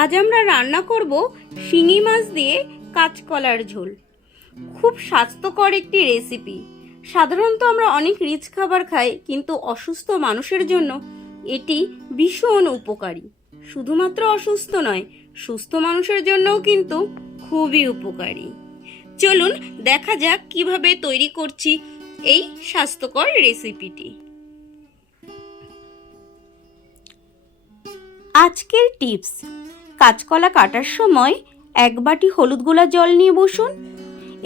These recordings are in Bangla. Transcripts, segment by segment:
আজ আমরা রান্না করব শিঙি মাছ দিয়ে কাঁচকলার ঝোল। খুব স্বাস্থ্যকর একটি রেসিপি সাধারণত আমরা অনেক রিচ খাবার খাই, কিন্তু অসুস্থ মানুষের জন্য এটি ভীষণ উপকারী। শুধুমাত্র অসুস্থ নয়, সুস্থ মানুষের জন্যও কিন্তু খুবই উপকারী। চলুন দেখা যাক কীভাবে তৈরি করছি এই স্বাস্থ্যকর রেসিপিটি আজকের টিপস কাঁচকলা কাটার সময় এক বাটি হলুদ গোলা জল নিয়ে বসুন।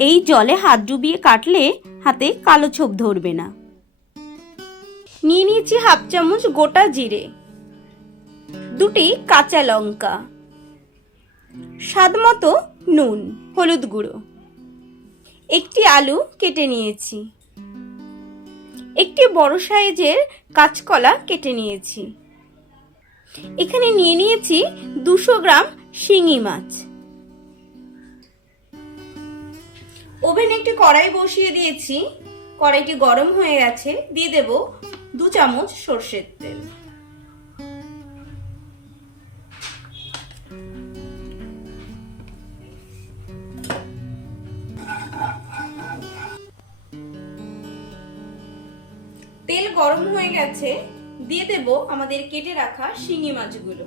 এই জলে হাত ডুবিয়ে কাটলে হাতে কালো ছোপ ধরবে না। নিয়ে নিয়েছি হাফ চামচ গোটা জিরে, দুটি কাঁচা লঙ্কা স্বাদ মতো নুন, হলুদ গুঁড়ো, একটি আলু কেটে নিয়েছি, একটি বড় সাইজের কাঁচকলা কেটে নিয়েছি। এখানে নিয়ে নিয়েছি দুশো গ্রাম শিঙি মাছ। ওভেনে একটি কড়াই বসিয়ে দিয়েছি। কড়াইটি গরম হয়ে গেছে। দিয়ে দেব দু চামচ সর্ষের তেল। তেল গরম হয়ে গেছে। দিয়ে দেব আমাদের কেটে রাখা শিঙি মাছগুলো।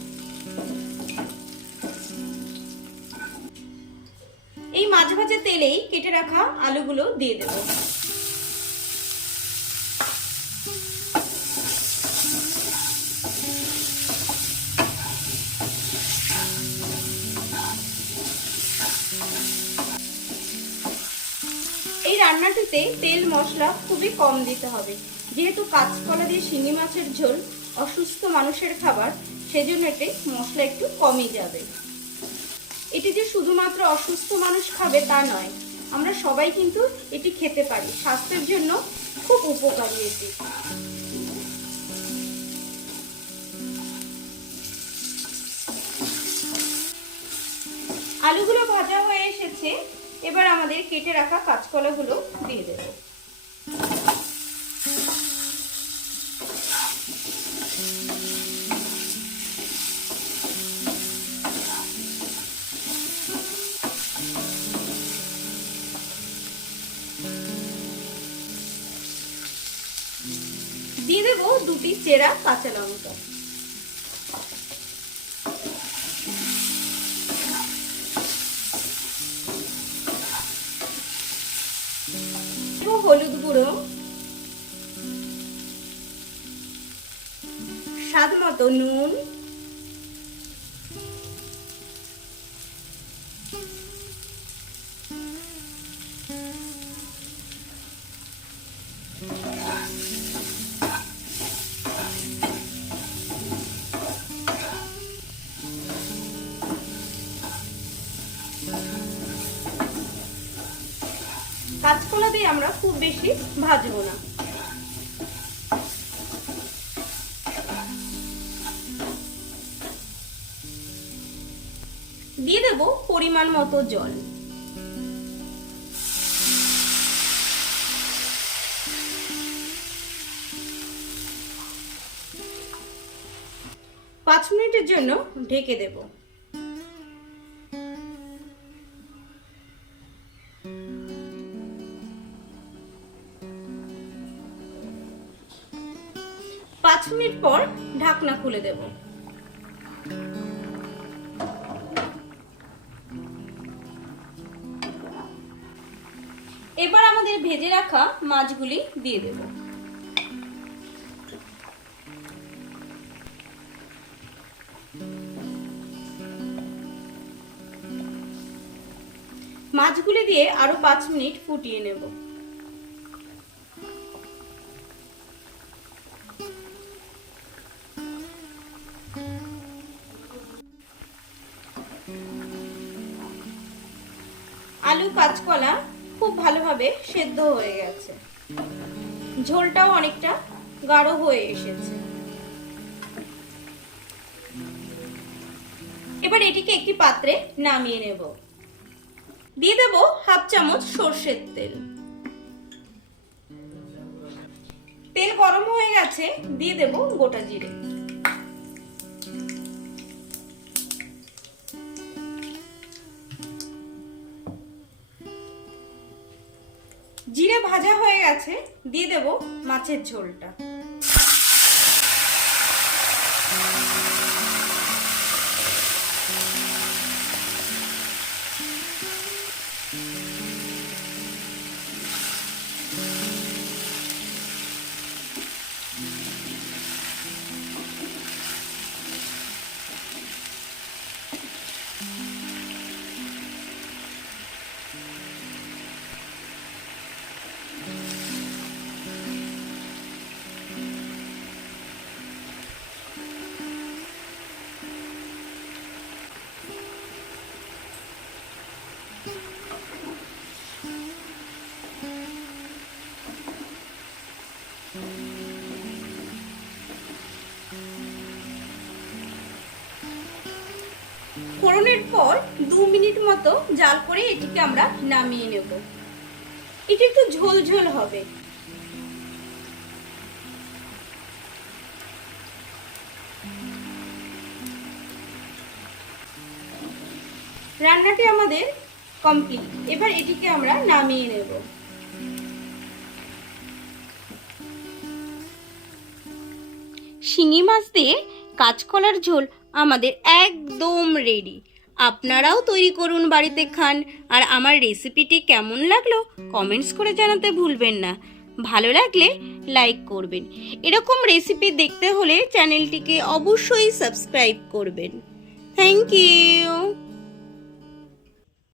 ভাজা তেলেই কেটে রাখা আলুগুলো দিয়ে দেব। এই রান্নাটিতে তেল, মশলা খুবই কম দিতে হবে। যেহেতু কাঁচকলা দিয়ে শিঙি মাছের ঝোল অসুস্থ মানুষের খাবার, সেজন্য এতে মশলা একটু কমই যাবে। এটি যে শুধুমাত্র অসুস্থ মানুষ খাবে তা নয়। আমরা সবাই কিন্তু এটি খেতে পারি। স্বাস্থ্যের জন্য খুব উপকারী এটি। আলুগুলো ভাজা হয়ে এসেছে। এবার আমাদের কেটে রাখা কাঁচকলাগুলো দিয়ে দেবো। দিয়ে দেবো দুটি চেরা কাঁচা লঙ্কা। হলুদ গুঁড়ো। স্বাদ মতো নুন। আমরা খুব বেশি ভাজবো না। দিয়ে দেব পরিমাণ মতো জল। পাঁচ মিনিটের জন্য ঢেকে দেবো। পাঁচ মিনিট পর ঢাকনা খুলে দেব। এবার আমাদের ভেজে রাখা মাছগুলি দিয়ে দেব। মাছগুলি দিয়ে আরও পাঁচ মিনিট ফুটিয়ে নেব। আলু, কাঁচকলা খুব ভালোভাবে সেদ্ধ হয়ে গেছে। ঝোলটাও অনেকটা গাঢ় হয়ে এসেছে। এবার এটিকে একটি পাত্রে নামিয়ে নেব। দিয়ে দেব হাফ চামচ সর্ষের তেল। তেল গরম হয়ে গেছে, দিয়ে দেব গোটা জিরে। গেছে দিয়ে দেব মাছের ঝোলটা। ফোড়নের পর দু মিনিট মতো জাল করে এটিকে আমরা নামিয়ে নেব। এটি একটু ঝোল ঝোল হবে। রান্নাটি আমাদের কমপ্লিট। এবার এটিকে আমরা নামিয়ে নেব। শিঙি মাছ দিয়ে কাঁচকলার ঝোল আমাদের একদম রেডি আপনারাও তৈরি করুন বাড়িতে খান। আর আমার রেসিপিটি কেমন লাগল কমেন্টস করে জানাতে ভুলবেন না। ভালো লাগলে লাইক করবেন। এরকম রেসিপি দেখতে হলে চ্যানেলটিকে অবশ্যই সাবস্ক্রাইব করবেন। Thank you